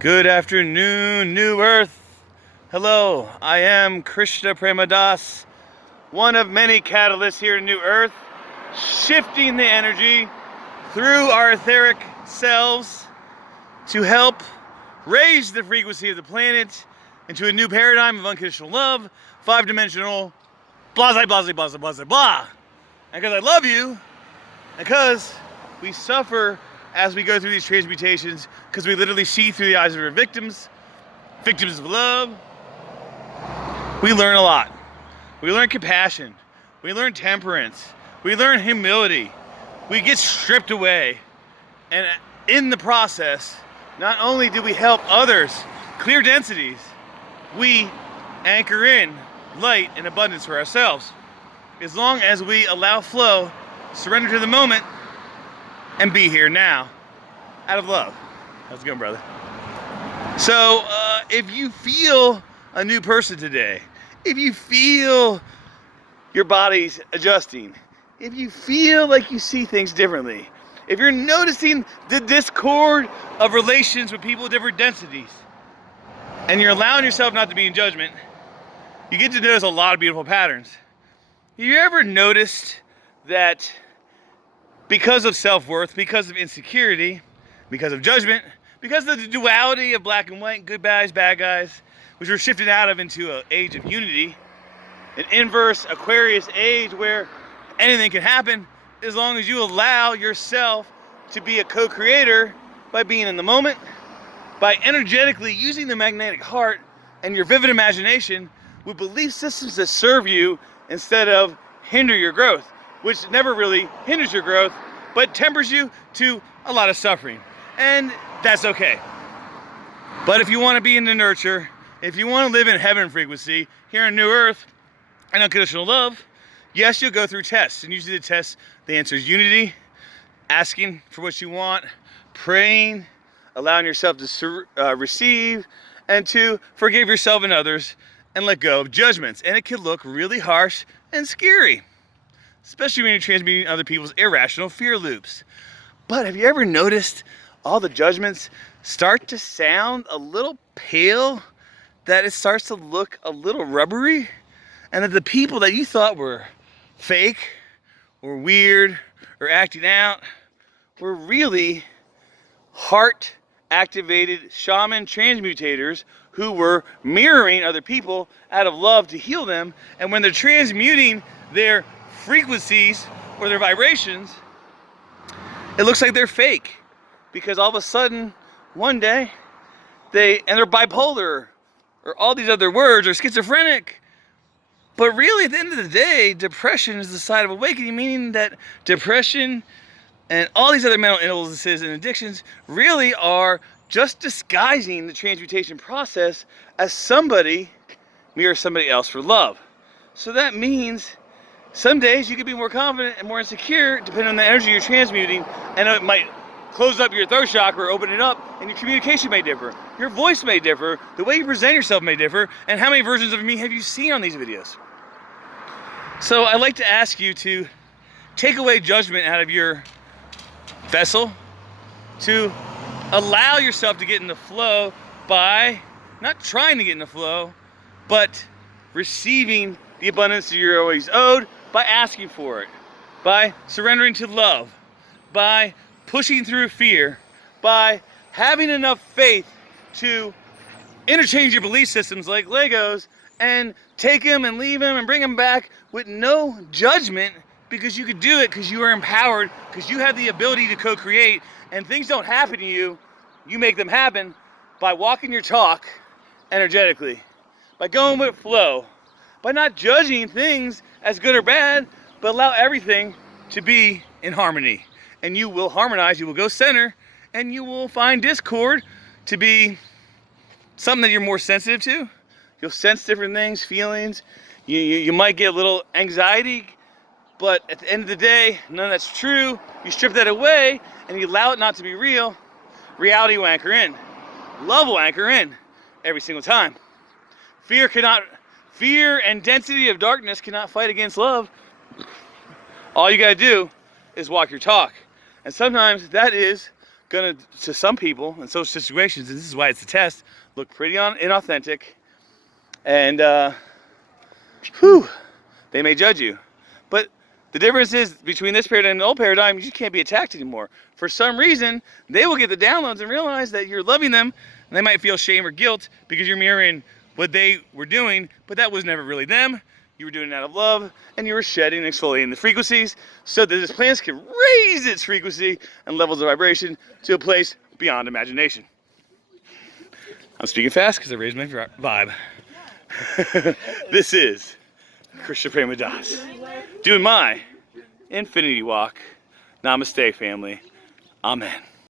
Good afternoon, New Earth. Hello, I am Krishna Premadas, one of many catalysts here in New Earth, shifting the energy through our etheric selves to help raise the frequency of the planet into a new paradigm of unconditional love, five-dimensional, blah, blah, blah, blah, blah, blah, blah. And because I love you, because we suffer as we go through these transmutations, because we literally see through the eyes of our victims of love, we learn a lot. We learn compassion. We learn temperance. We learn humility. We get stripped away. And in the process, not only do we help others clear densities, we anchor in light and abundance for ourselves. As long as we allow flow, surrender to the moment, and be here now, out of love. How's it going, brother? So, if you feel a new person today, if you feel your body's adjusting, if you feel like you see things differently, if you're noticing the discord of relations with people with different densities, and you're allowing yourself not to be in judgment, you get to notice a lot of beautiful patterns. Have you ever noticed that because of self-worth, because of insecurity, because of judgment, because of the duality of black and white, good guys, bad guys, which we're shifted out of into an age of unity, an inverse Aquarius age where anything can happen as long as you allow yourself to be a co-creator by being in the moment, by energetically using the magnetic heart and your vivid imagination with belief systems that serve you instead of hinder your growth, which never really hinders your growth, but tempers you to a lot of suffering. And that's okay. But if you want to be in the nurture, if you want to live in heaven frequency, here on New Earth, and unconditional love, yes, you'll go through tests. And usually the test, the answer is unity, asking for what you want, praying, allowing yourself to receive, and to forgive yourself and others, and let go of judgments. And it can look really harsh and scary, especially when you're transmuting other people's irrational fear loops. But have you ever noticed all the judgments start to sound a little pale, that it starts to look a little rubbery, and that the people that you thought were fake or weird or acting out were really heart-activated shaman transmutators who were mirroring other people out of love to heal them. And when they're transmuting their frequencies or their vibrations, it looks like they're fake, because all of a sudden one day they're bipolar or all these other words, or schizophrenic. But really, at the end of the day, depression is the side of awakening, meaning that depression and all these other mental illnesses and addictions really are just disguising the transmutation process as somebody mirrors somebody else for love. So that means some days you could be more confident and more insecure depending on the energy you're transmuting, and it might close up your throat chakra or open it up, and your communication may differ. Your voice may differ, the way you present yourself may differ, and how many versions of me have you seen on these videos? So I'd like to ask you to take away judgment out of your vessel, to allow yourself to get in the flow by not trying to get in the flow, but receiving the abundance that you're always owed by asking for it, by surrendering to love, by pushing through fear, by having enough faith to interchange your belief systems like Legos and take them and leave them and bring them back with no judgment, because you could do it because you are empowered, because you have the ability to co-create, and things don't happen to you, you make them happen by walking your talk energetically, by going with flow, by not judging things as good or bad, but allow everything to be in harmony. And you will harmonize, you will go center, and you will find discord to be something that you're more sensitive to. You'll sense different things, feelings. You might get a little anxiety, but at the end of the day, none of that's true. You strip that away and you allow it not to be real. Reality will anchor in. Love will anchor in every single time. Fear and density of darkness cannot fight against love. All you gotta do is walk your talk. And sometimes that is gonna, to some people in social situations, and this is why it's a test, look pretty inauthentic, and they may judge you. But the difference is between this paradigm and the old paradigm, you can't be attacked anymore. For some reason, they will get the downloads and realize that you're loving them, and they might feel shame or guilt because you're mirroring what they were doing, but that was never really them. You were doing it out of love, and you were shedding and exfoliating the frequencies so that this plant can raise its frequency and levels of vibration to a place beyond imagination. I'm speaking fast because I raised my vibe. This is Krishna Prema Das doing my infinity walk. Namaste, family. Amen.